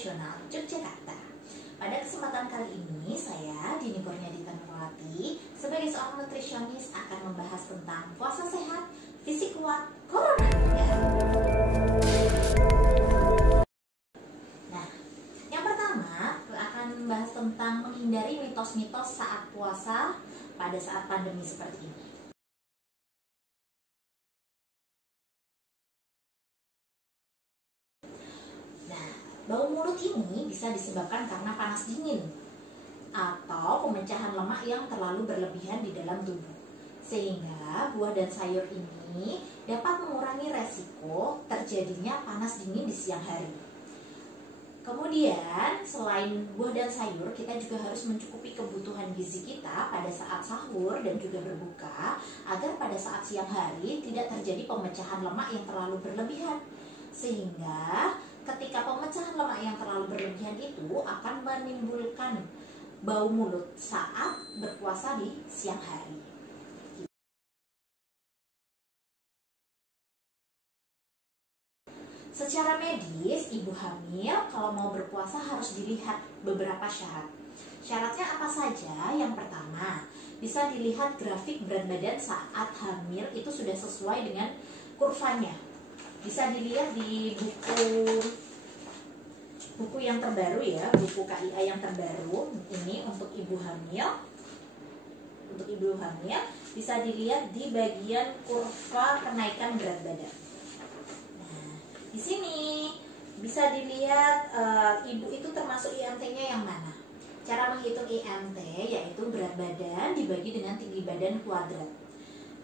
Profesional Yogyakarta. Pada kesempatan kali ini, saya Dini Kurniadita Nurwati sebagai seorang nutrisionis akan membahas tentang puasa sehat, fisik kuat, corona enggak. Nah, yang pertama akan membahas tentang menghindari mitos-mitos saat puasa pada saat pandemi seperti ini. Bau mulut ini bisa disebabkan karena panas dingin atau pemecahan lemak yang terlalu berlebihan di dalam tubuh. Sehingga buah dan sayur ini dapat mengurangi resiko terjadinya panas dingin di siang hari. Kemudian selain buah dan sayur, kita juga harus mencukupi kebutuhan gizi kita pada saat sahur dan juga berbuka, agar pada saat siang hari tidak terjadi pemecahan lemak yang terlalu berlebihan. Sehingga ketika pemecahan lemak yang terlalu berlebihan itu akan menimbulkan bau mulut saat berpuasa di siang hari. Secara medis, ibu hamil kalau mau berpuasa harus dilihat beberapa syarat. Syaratnya apa saja? Yang pertama, bisa dilihat grafik berat badan saat hamil itu sudah sesuai dengan kurvanya. Bisa dilihat di buku yang terbaru ya, buku KIA yang terbaru ini untuk ibu hamil. Untuk ibu hamil bisa dilihat di bagian kurva kenaikan berat badan. Nah, di sini bisa dilihat ibu itu termasuk IMT-nya yang mana. Cara menghitung IMT yaitu berat badan dibagi dengan tinggi badan kuadrat.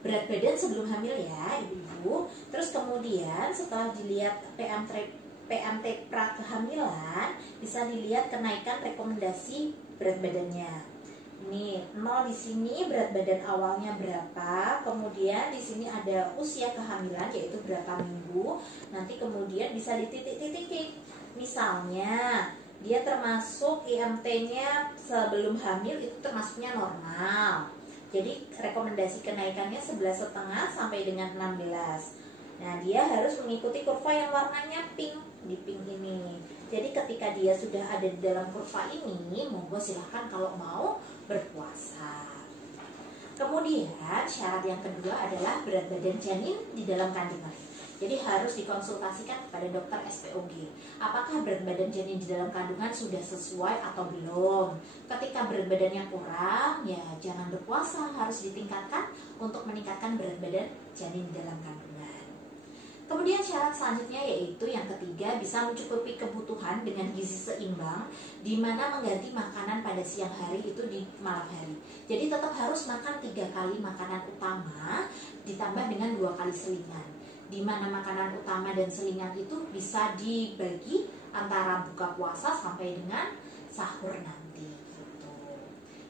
Berat badan sebelum hamil ya ibu-ibu. Terus kemudian setelah dilihat PMT pra kehamilan, bisa dilihat kenaikan rekomendasi berat badannya. Ini 0 di sini berat badan awalnya berapa, kemudian di sini ada usia kehamilan yaitu berapa minggu. Nanti kemudian bisa dititik-titik. Misalnya dia termasuk IMT-nya sebelum hamil itu termasuknya normal. Jadi rekomendasi kenaikannya 11,5 sampai dengan 16. Nah, dia harus mengikuti kurva yang warnanya pink, di pink ini. Jadi ketika dia sudah ada di dalam kurva ini, monggo silahkan kalau mau berpuasa. Kemudian syarat yang kedua adalah berat badan janin di dalam kandungan. Jadi harus dikonsultasikan kepada dokter SPOG. Apakah berat badan janin di dalam kandungan sudah sesuai atau belum? Ketika berat badannya kurang, ya jangan berpuasa, harus ditingkatkan untuk meningkatkan berat badan janin di dalam kandungan. Kemudian syarat selanjutnya yaitu yang ketiga, bisa mencukupi kebutuhan dengan gizi seimbang, di mana mengganti makanan pada siang hari itu di malam hari. Jadi tetap harus makan 3 kali makanan utama ditambah dengan 2 kali selingan. Di mana makanan utama dan selingan itu bisa dibagi antara buka puasa sampai dengan sahur nanti gitu.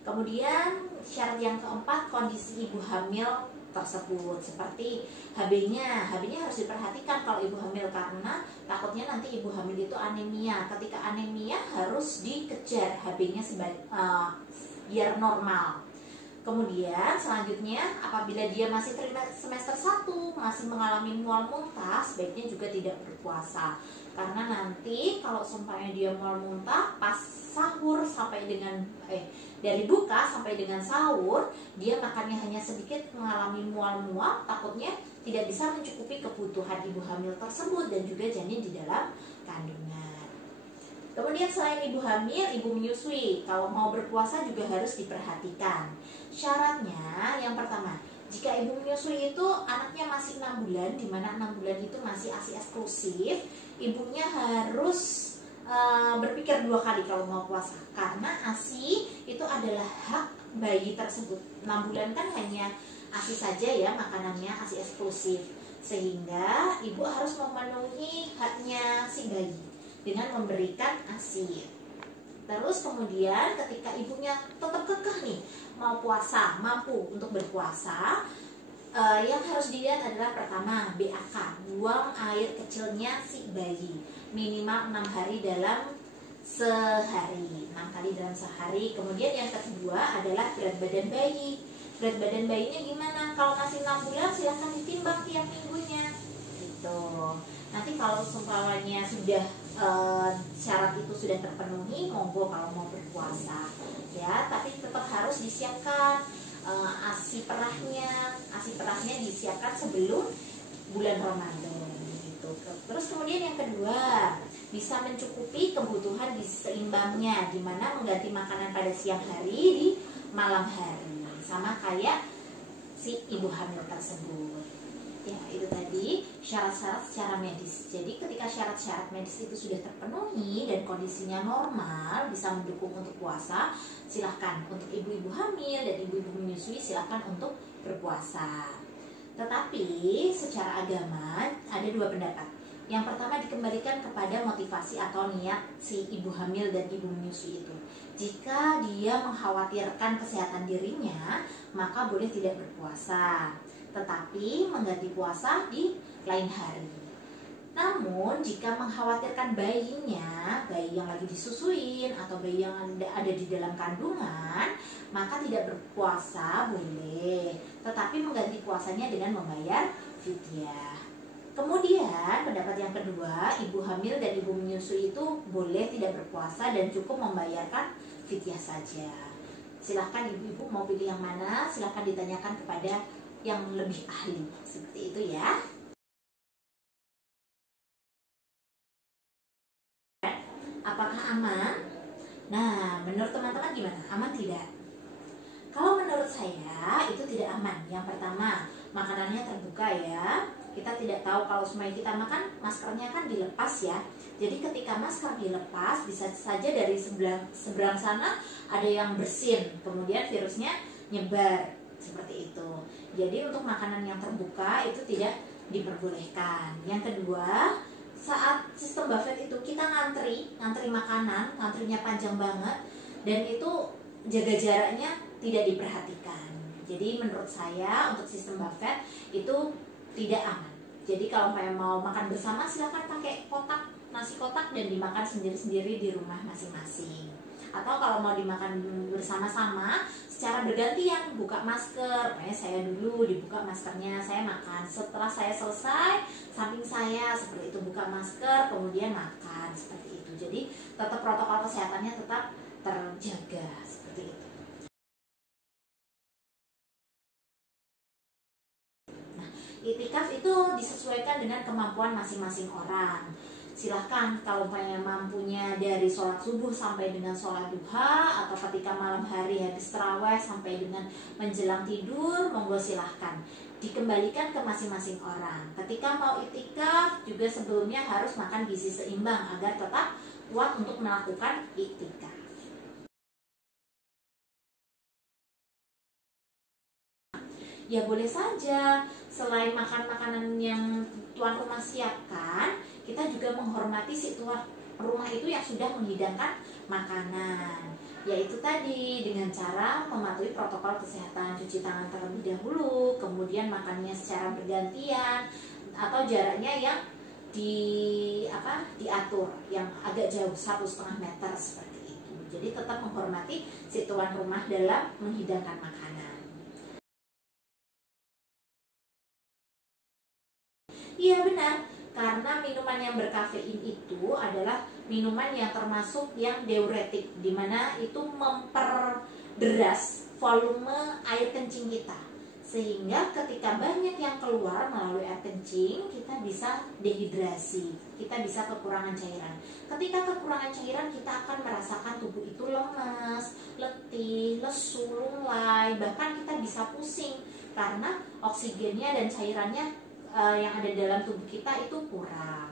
Kemudian syarat yang keempat, kondisi ibu hamil tersebut seperti HB-nya harus diperhatikan kalau ibu hamil, karena takutnya nanti ibu hamil itu anemia. Ketika anemia harus dikejar HB-nya biar normal. Kemudian selanjutnya, apabila dia masih semester 1 masih mengalami mual muntah, sebaiknya juga tidak berpuasa. Karena nanti kalau seumpamanya dia mual muntah pas sahur sampai dengan dari buka sampai dengan sahur, dia makannya hanya sedikit, mengalami mual-mual, takutnya tidak bisa mencukupi kebutuhan ibu hamil tersebut dan juga janin di dalam kandungan. Kemudian selain ibu hamil, ibu menyusui, kalau mau berpuasa juga harus diperhatikan. Syaratnya yang pertama, jika ibu menyusui itu anaknya masih 6 bulan, di mana 6 bulan itu masih ASI eksklusif, ibunya harus berpikir 2 kali kalau mau puasa, karena ASI itu adalah hak bayi tersebut. 6 bulan kan hanya ASI saja ya makanannya, ASI eksklusif, sehingga ibu harus memenuhi haknya si bayi dengan memberikan ASI. Terus kemudian ketika ibunya tetap kekeh nih mau puasa, mampu untuk berpuasa, yang harus dilihat adalah pertama BAK, buang air kecilnya si bayi, minimal 6 hari dalam sehari, 6 kali dalam sehari. Kemudian yang kedua adalah berat badan bayi. Berat badan bayinya gimana? Kalau masih 6 bulan silahkan ditimbang tiap minggunya gitu. Nanti kalau seumpamanya sudah syarat itu sudah terpenuhi, monggo kalau mau berpuasa ya, tapi tetap harus disiapkan ASI perahnya disiapkan sebelum bulan Ramadan gitu. Terus kemudian yang kedua, bisa mencukupi kebutuhan seimbangnya, dimana mengganti makanan pada siang hari di malam hari, sama kayak si ibu hamil tersebut. Ya, itu tadi syarat-syarat secara medis. Jadi ketika syarat-syarat medis itu sudah terpenuhi dan kondisinya normal, bisa mendukung untuk puasa, silahkan. Untuk ibu-ibu hamil dan ibu-ibu menyusui silahkan untuk berpuasa. Tetapi secara agama ada dua pendapat. Yang pertama, dikembalikan kepada motivasi atau niat si ibu hamil dan ibu menyusui itu. Jika dia mengkhawatirkan kesehatan dirinya, maka boleh tidak berpuasa, tetapi mengganti puasa di lain hari. Namun jika mengkhawatirkan bayinya, bayi yang lagi disusuin atau bayi yang ada di dalam kandungan, maka tidak berpuasa boleh, tetapi mengganti puasanya dengan membayar fidyah. Kemudian pendapat yang kedua, ibu hamil dan ibu menyusui itu boleh tidak berpuasa dan cukup membayarkan fidyah saja. Silahkan ibu-ibu mau pilih yang mana, silahkan ditanyakan kepada yang lebih ahli, seperti itu ya. Apakah aman? Nah, menurut teman-teman gimana? Aman tidak? Kalau menurut saya itu tidak aman. Yang pertama, makanannya terbuka ya. Kita tidak tahu kalau semuanya kita makan, maskernya kan dilepas ya. Jadi ketika masker dilepas, bisa saja dari seberang sana ada yang bersin, kemudian virusnya nyebar, seperti itu. Jadi untuk makanan yang terbuka itu tidak diperbolehkan. Yang kedua, saat sistem buffet itu kita ngantri makanan, ngantrinya panjang banget, dan itu jaga jaraknya tidak diperhatikan. Jadi menurut saya untuk sistem buffet itu tidak aman. Jadi kalau mau makan bersama, silakan pakai kotak, nasi kotak, dan dimakan sendiri-sendiri di rumah masing-masing. Atau kalau mau dimakan bersama-sama secara bergantian, buka masker. Saya dulu dibuka maskernya, saya makan. Setelah saya selesai, samping saya seperti itu buka masker, kemudian makan, seperti itu. Jadi tetap protokol kesehatannya tetap terjaga, seperti itu. Iktikaf itu disesuaikan dengan kemampuan masing-masing orang. Silahkan kalau mampunya dari sholat subuh sampai dengan sholat duha, atau ketika malam hari habis tarawih sampai dengan menjelang tidur, monggo silahkan. Dikembalikan ke masing-masing orang. Ketika mau iktikaf juga sebelumnya harus makan gizi seimbang agar tetap kuat untuk melakukan iktikaf. Ya boleh saja, selain makan makanan yang tuan rumah siapkan, kita juga menghormati si tuan rumah itu yang sudah menghidangkan makanan. Yaitu tadi dengan cara mematuhi protokol kesehatan, cuci tangan terlebih dahulu, kemudian makannya secara bergantian, atau jaraknya yang diatur, yang agak jauh 1,5 meter seperti itu. Jadi tetap menghormati si tuan rumah dalam menghidangkan makanan. Iya benar, karena minuman yang berkafein itu adalah minuman yang termasuk yang diuretik, dimana itu memperderas volume air kencing kita, sehingga ketika banyak yang keluar melalui air kencing, kita bisa dehidrasi, kita bisa kekurangan cairan. Ketika kekurangan cairan, kita akan merasakan tubuh itu lemas, letih, lesu, lunglai, bahkan kita bisa pusing karena oksigennya dan cairannya yang ada dalam tubuh kita itu kurang.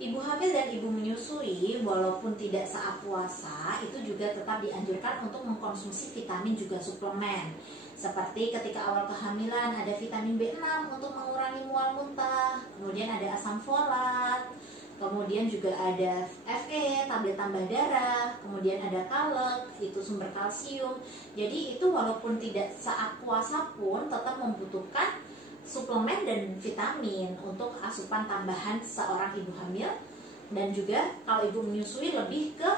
Ibu hamil dan ibu menyusui walaupun tidak saat puasa itu juga tetap dianjurkan untuk mengkonsumsi vitamin juga suplemen. Seperti ketika awal kehamilan ada vitamin B6 untuk mengurangi mual muntah, kemudian ada asam folat, kemudian juga ada Fe, tablet tambah darah, kemudian ada kalek, itu sumber kalsium. Jadi itu walaupun tidak saat puasa pun tetap membutuhkan suplemen dan vitamin untuk asupan tambahan seorang ibu hamil, dan juga kalau ibu menyusui lebih ke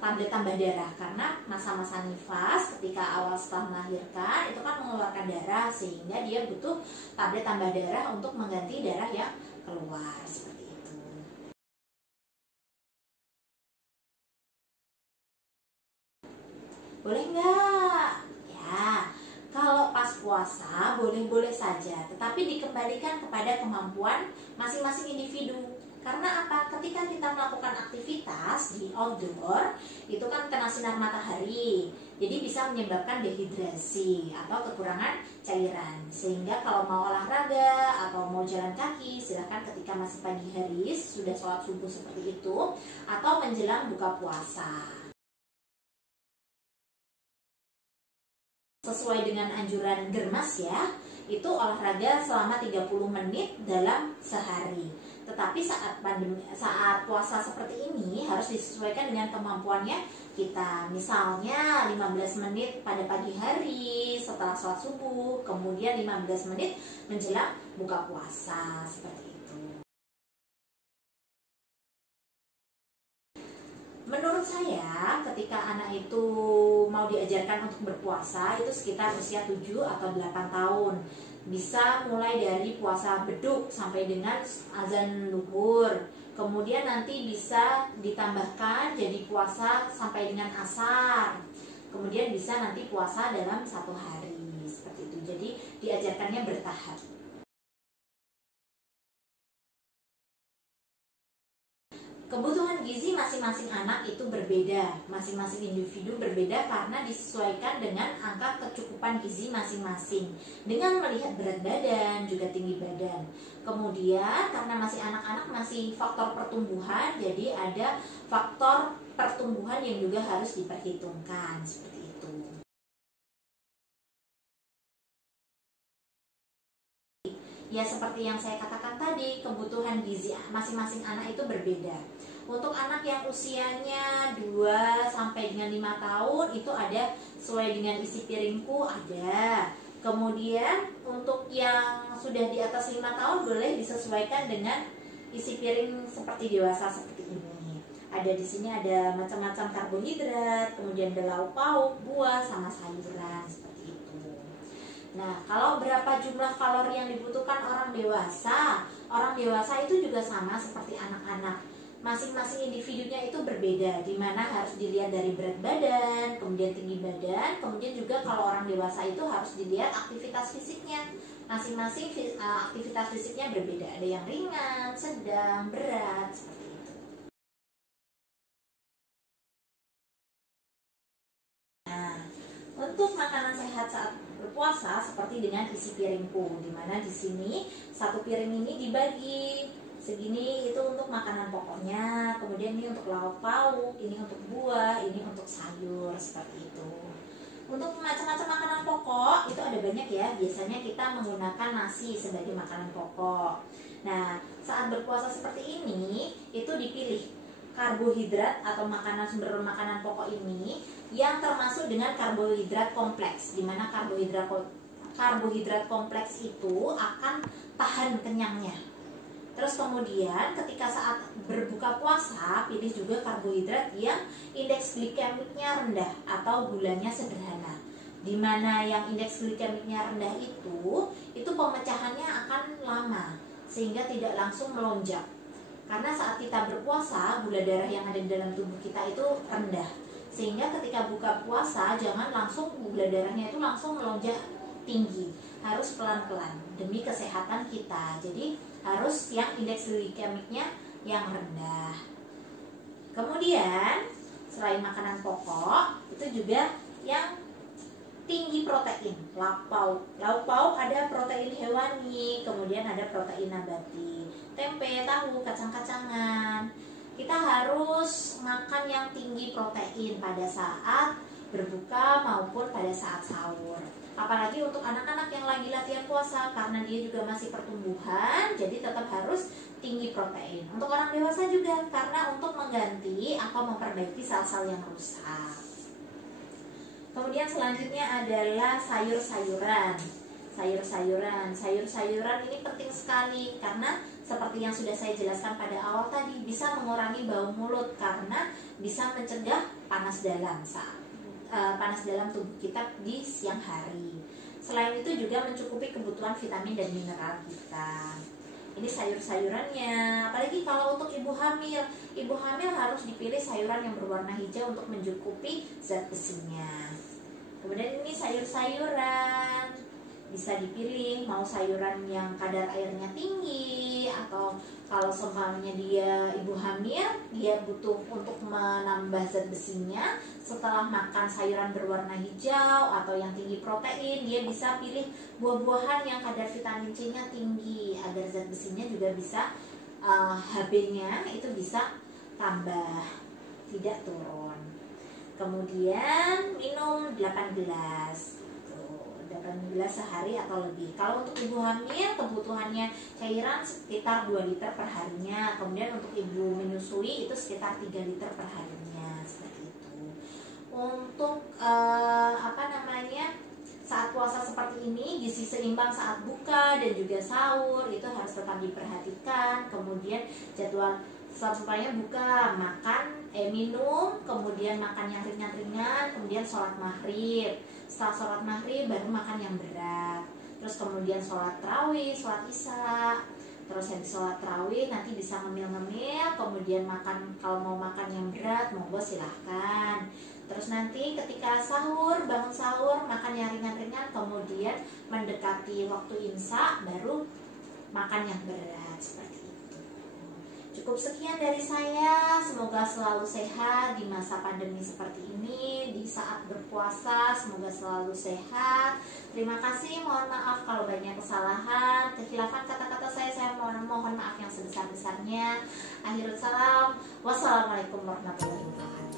tablet tambah darah, karena masa-masa nifas ketika awal setelah melahirkan itu kan mengeluarkan darah, sehingga dia butuh tablet tambah darah untuk mengganti darah yang keluar seperti itu. Boleh nggak? Ya, kalau pas puasa boleh-boleh saja, tetapi dikembalikan kepada kemampuan masing-masing individu. Karena apa? Ketika kita melakukan aktivitas di outdoor, itu kan kena sinar matahari, jadi bisa menyebabkan dehidrasi atau kekurangan cairan. Sehingga kalau mau olahraga atau mau jalan kaki, silahkan ketika masih pagi hari, sudah sholat subuh seperti itu, atau menjelang buka puasa. Sesuai dengan anjuran Germas ya, itu olahraga selama 30 menit dalam sehari. Tetapi saat puasa seperti ini harus disesuaikan dengan kemampuannya kita. Misalnya 15 menit pada pagi hari setelah sholat subuh, kemudian 15 menit menjelang buka puasa, seperti itu. Menurut saya, ketika anak itu mau diajarkan untuk berpuasa, itu sekitar usia 7 atau 8 tahun. Bisa mulai dari puasa beduk sampai dengan azan zuhur. Kemudian nanti bisa ditambahkan jadi puasa sampai dengan asar. Kemudian bisa nanti puasa dalam 1 hari, seperti itu. Jadi diajarkannya bertahap. Kebutuhan gizi masing-masing anak itu berbeda, masing-masing individu berbeda karena disesuaikan dengan angka kecukupan gizi masing-masing dengan melihat berat badan, juga tinggi badan. Kemudian karena masih anak-anak, masih faktor pertumbuhan, jadi ada faktor pertumbuhan yang juga harus diperhitungkan, seperti itu. Ya, seperti yang saya katakan tadi, kebutuhan gizi masing-masing anak itu berbeda. Untuk anak yang usianya 2 sampai dengan 5 tahun itu ada sesuai dengan isi piringku, ada. Kemudian untuk yang sudah di atas 5 tahun boleh disesuaikan dengan isi piring seperti dewasa seperti ini. Ada di sini ada macam-macam karbohidrat, kemudian ada lauk pauk, buah sama sayuran seperti itu. Nah, kalau berapa jumlah kalori yang dibutuhkan orang dewasa? Orang dewasa itu juga sama seperti anak-anak. Masing-masing individunya itu berbeda, di mana harus dilihat dari berat badan, kemudian tinggi badan, kemudian juga kalau orang dewasa itu harus dilihat aktivitas fisiknya. Masing-masing aktivitas fisiknya berbeda, ada yang ringan, sedang, berat, seperti itu. Nah, untuk makanan sehat saat berpuasa seperti dengan isi piringku, di mana di sini 1 piring ini dibagi segini, itu untuk makanan pokoknya, kemudian ini untuk lauk pauk, ini untuk buah, ini untuk sayur, seperti itu. Untuk macam-macam makanan pokok itu ada banyak ya. Biasanya kita menggunakan nasi sebagai makanan pokok. Nah, saat berpuasa seperti ini itu dipilih karbohidrat atau sumber makanan pokok ini yang termasuk dengan karbohidrat kompleks, di mana karbohidrat kompleks itu akan tahan kenyangnya. Terus kemudian ketika saat berbuka puasa, pilih juga karbohidrat yang indeks glikemiknya rendah atau gulanya sederhana. Di mana yang indeks glikemiknya rendah itu pemecahannya akan lama sehingga tidak langsung melonjak. Karena saat kita berpuasa, gula darah yang ada di dalam tubuh kita itu rendah. Sehingga ketika buka puasa, jangan langsung gula darahnya itu langsung melonjak tinggi. Harus pelan-pelan demi kesehatan kita. Jadi harus yang indeks glikemiknya yang rendah. Kemudian selain makanan pokok, itu juga yang tinggi protein, lauk pauk. Lauk pauk ada protein hewani, kemudian ada protein nabati, tempe, tahu, kacang-kacangan. Kita harus makan yang tinggi protein pada saat berbuka maupun pada saat sahur. Apalagi untuk anak-anak yang lagi latihan puasa, karena dia juga masih pertumbuhan, jadi tetap harus tinggi protein. Untuk orang dewasa juga, karena untuk mengganti atau memperbaiki sel-sel yang rusak. Kemudian selanjutnya adalah sayur-sayuran. Sayur-sayuran ini penting sekali, karena seperti yang sudah saya jelaskan pada awal tadi, bisa mengurangi bau mulut karena bisa mencegah panas dalam panas dalam tubuh kita di siang hari. Selain itu juga mencukupi kebutuhan vitamin dan mineral kita. Ini sayur-sayurannya, apalagi kalau untuk ibu hamil harus dipilih sayuran yang berwarna hijau untuk mencukupi zat besinya. Kemudian ini sayur-sayuran, bisa dipilih mau sayuran yang kadar airnya tinggi, atau kalau seumpamanya dia ibu hamil, dia butuh untuk menambah zat besinya setelah makan sayuran berwarna hijau atau yang tinggi protein, dia bisa pilih buah-buahan yang kadar vitamin C-nya tinggi agar zat besinya juga bisa HB-nya itu bisa tambah, tidak turun. Kemudian minum 8 gelas sehari atau lebih. Kalau untuk ibu hamil kebutuhannya cairan sekitar 2 liter per harinya. Kemudian untuk ibu menyusui itu sekitar 3 liter per harinya, seperti itu. Untuk saat puasa seperti ini, gizi seimbang saat buka dan juga sahur itu harus tetap diperhatikan. Kemudian jadwal supaya buka, minum, kemudian makan yang ringan-ringan, kemudian sholat maghrib. Setelah sholat maghrib baru makan yang berat. Terus kemudian sholat tarawih, sholat isya. Terus habis sholat tarawih nanti bisa ngemil-ngemil, kemudian makan, kalau mau makan yang berat monggo silahkan. Terus nanti ketika sahur, bangun sahur, makan yang ringan-ringan, kemudian mendekati waktu imsak baru makan yang berat, seperti itu. Cukup sekian dari saya, semoga selalu sehat di masa pandemi seperti ini, di saat berpuasa semoga selalu sehat. Terima kasih, mohon maaf kalau banyak kesalahan, kekhilafan kata-kata saya mohon maaf yang sebesar-besarnya. Akhirul salam, wassalamualaikum warahmatullahi wabarakatuh.